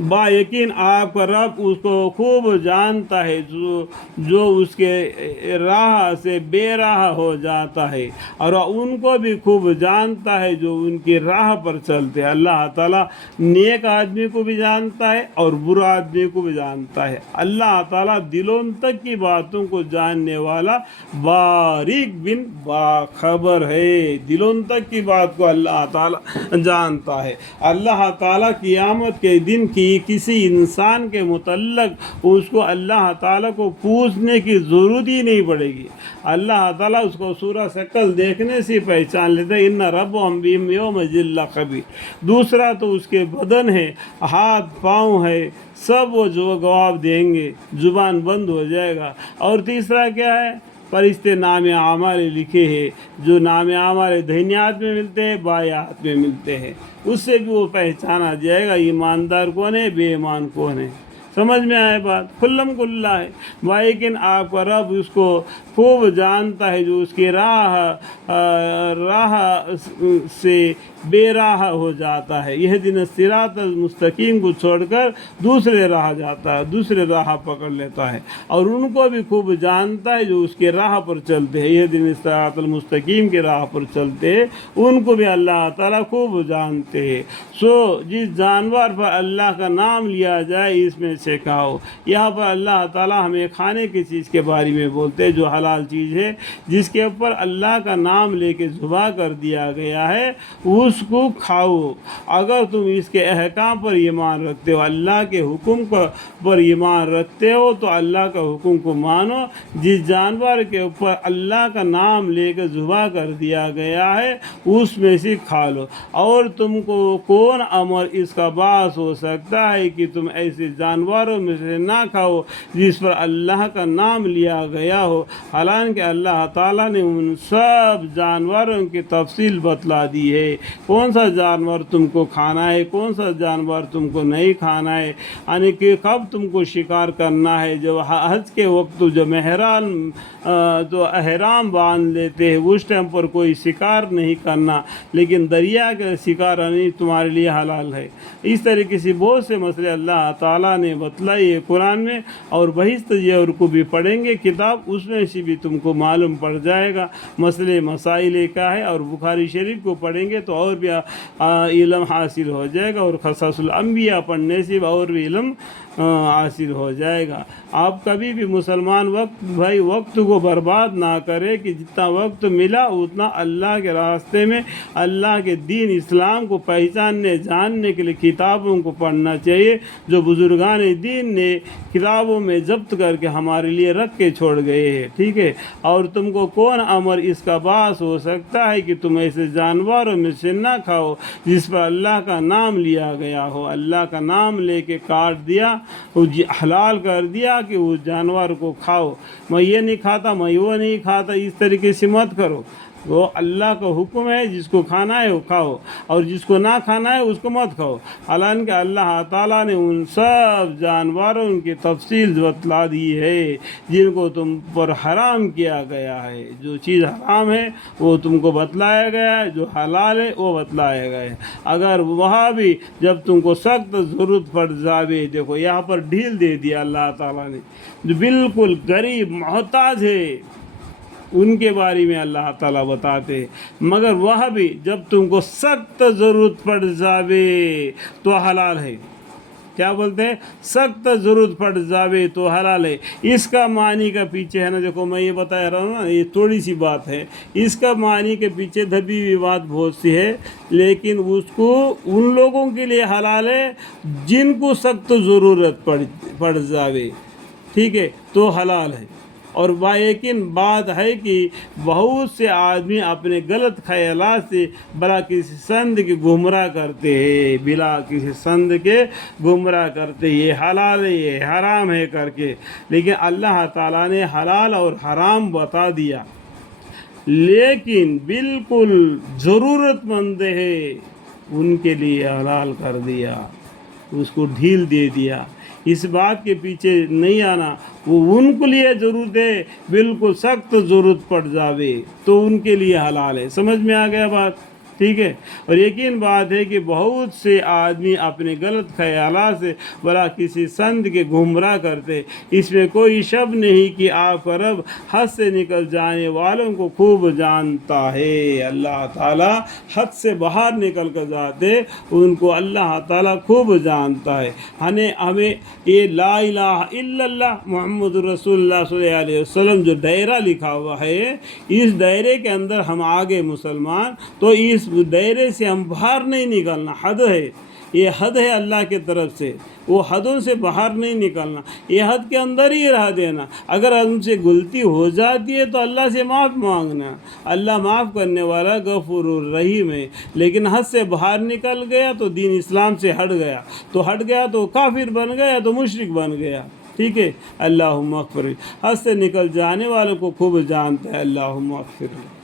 बा यकीन आपका रब उसको खूब जानता है जो उसके राह से बेराह हो जाता है, और उनको भी खूब जानता है जो उनकी राह पर चलते हैं। अल्लाह ताला नेक आदमी को भी जानता है और बुरा आदमी को भी जानता है। अल्लाह ताला दिलों तक की बातों को जानने वाला बारीक बिन बाखबर है। दिलों तक की बात को अल्लाह ताला जानता है। अल्लाह ताला क़यामत के दिन की किसी इंसान के मुतल्लक उसको अल्लाह ताला को पूछने की ज़रूरत ही नहीं पड़ेगी। अल्लाह ताला उसको सूरह शक्ल देखने से पहचान लेते हैं, इन्ना रब्बहुम बिहिम यौम जिल्ला खबीर। दूसरा तो उसके बदन है, हाथ पाँव है, सब वो जो जवाब देंगे, ज़ुबान बंद हो जाएगा। और तीसरा क्या है, फरिश्ते नाम आमाल लिखे हैं, जो नाम आमाल दाहिने हाथ में मिलते हैं, बाएं हाथ में मिलते हैं। उससे भी वो पहचाना जाएगा ईमानदार कौन है, बेईमान कौन है। समझ में आए बात? खुल्लम खुल्ला है। लेकिन आपका रब उसको खूब जानता है जो उसकी राह से बेराह हो जाता है। यह दिन सिरातल मुस्तकीम को छोड़कर दूसरे राह जाता है, दूसरे राह पकड़ लेता है। और उनको भी खूब जानता है जो उसके राह पर चलते हैं। यह दिन सिरातल मुस्तकीम के राह पर चलते हैं, उनको भी अल्लाह ताला खूब जानते हैं। सो जिस जानवर पर अल्लाह का नाम लिया जाए इसमें से खाओ। यहाँ पर अल्लाह ताला हमें खाने की चीज़ के बारे में बोलते हैं जो हलाल चीज़ है, जिसके ऊपर अल्लाह का नाम लेके ज़ुबा कर दिया गया है, उसको खाओ। अगर तुम इसके अहकाम पर ईमान रखते हो, अल्लाह के हुक्म पर ईमान रखते हो, तो अल्लाह का हुक्म को मानो। जिस जानवर के ऊपर अल्लाह का नाम लेकर ज़ुबा कर दिया गया है उसमें से खा लो। और तुमको कौन अमर इसका बास हो सकता है कि तुम ऐसे जानवरों में से ना खाओ जिस पर अल्लाह का नाम लिया गया हो। हालांकि अल्लाह ताला ने उन सब जानवरों की तफसील बतला दी है, कौन सा जानवर तुमको खाना है, कौन सा जानवर तुमको नहीं खाना है, यानी कि कब तुमको शिकार करना है। जब हज के वक्त जो तो अहराम बांध लेते हैं उस टाइम पर कोई शिकार नहीं करना, लेकिन दरिया का शिकार नहीं तुम्हारे लिए हलाल है। इस तरीके से बहुत से मसले अल्लाह ताला ने बतलाई है कुरान में, और बहिश्त और को भी पढ़ेंगे किताब, उसमें से भी तुमको मालूम पड़ जाएगा मसले मसाइल का है। और बुखारी शरीफ को पढ़ेंगे तो और भी इल्म हासिल हो जाएगा, और क़ससुल अंबिया पढ़ने से और भी इल्म हासिल हो जाएगा। आप कभी भी मुसलमान वक्त को बर्बाद ना करें कि जितना वक्त मिला उतना अल्लाह के रास्ते में, अल्लाह के दीन इस्लाम को पहचानने जानने के लिए किताबों को पढ़ना चाहिए जो बुजुर्गान दीन ने किताबों में जब्त करके हमारे लिए रख के छोड़ गए हैं। ठीक है। और तुमको कौन अमर इसका बास हो सकता है कि तुम ऐसे जानवरों में से ना खाओ जिस पर अल्लाह का नाम लिया गया हो। अल्लाह का नाम लेके काट दिया, हलाल कर दिया कि उस जानवर को खाओ। मैं ये नहीं खाता, मैं वो नहीं खाता, इस तरीके से मत करो। वो अल्लाह का हुक्म है, जिसको खाना है वो खाओ और जिसको ना खाना है उसको मत खाओ। हालांकि अल्लाह ताला ने उन सब जानवरों की तफसील बतला दी है जिनको तुम पर हराम किया गया है। जो चीज़ हराम है वो तुमको बतलाया गया है, जो हलाल है वो बतलाया गया है। अगर वहाँ भी जब तुमको सख्त ज़रूरत पड़ जावे, देखो यहाँ पर ढील दे दिया अल्लाह ताला ने, जो बिल्कुल गरीब मोहताज है उनके बारे में अल्लाह ताला बताते हैं। मगर वह भी जब तुमको सख्त ज़रूरत पड़ जावे तो हलाल है। क्या बोलते हैं? सख्त ज़रूरत पड़ जावे तो हलाल है। इसका मानी का पीछे है ना, देखो मैं ये बता रहा हूँ ना, ये थोड़ी सी बात है। इसका मानी के पीछे दबी हुई बात बहुत सी है, लेकिन उसको उन लोगों के लिए हलाल है जिनको सख्त ज़रूरत पड़ जावे, ठीक है, तो हलाल है। और यकीन बात है कि बहुत से आदमी अपने गलत ख्यालात से बिला किसी संद के गुमराह करते हैं, बिला किसी संद के गुमराह करते, ये हलाल है ये हराम है करके। लेकिन अल्लाह ताला ने हलाल और हराम बता दिया, लेकिन बिल्कुल ज़रूरतमंद है उनके लिए हलाल कर दिया, उसको ढील दे दिया। इस बात के पीछे नहीं आना, वो उनके लिए ज़रूरत है, बिल्कुल सख्त ज़रूरत पड़ जावे तो उनके लिए हलाल है। समझ में आ गया बात? ٹھیک ہے. اور یقین بات ہے کہ بہت سے آدمی اپنے غلط خیالات سے بلا کسی سند کے گمراہ کرتے. اس میں کوئی شک نہیں کہ آپ کا رب حد سے نکل جانے والوں کو خوب جانتا ہے. اللہ تعالیٰ حد سے باہر نکل کر جاتے ان کو اللہ تعالیٰ خوب جانتا ہے. ہمیں یہ لا الہ الا اللہ محمد رسول اللہ صلی اللہ علیہ وسلم جو دائرہ لکھا ہوا ہے، اس دائرے کے اندر ہم آگے مسلمان، تو اس دائرے سے ہم باہر نہیں نکلنا. حد ہے، یہ حد ہے اللہ کی طرف سے، وہ حدوں سے باہر نہیں نکلنا، یہ حد کے اندر ہی رہ دینا. اگر ہم سے غلطی ہو جاتی ہے تو اللہ سے معاف مانگنا. اللہ معاف کرنے والا غفور الرحیم ہے. لیکن حد سے باہر نکل گیا تو دین اسلام سے ہٹ گیا تو کافر بن گیا، تو مشرک بن گیا. ٹھیک ہے. اللہم اغفر. حد سے نکل جانے والوں کو خوب جانتا ہے. اللہم اغفر.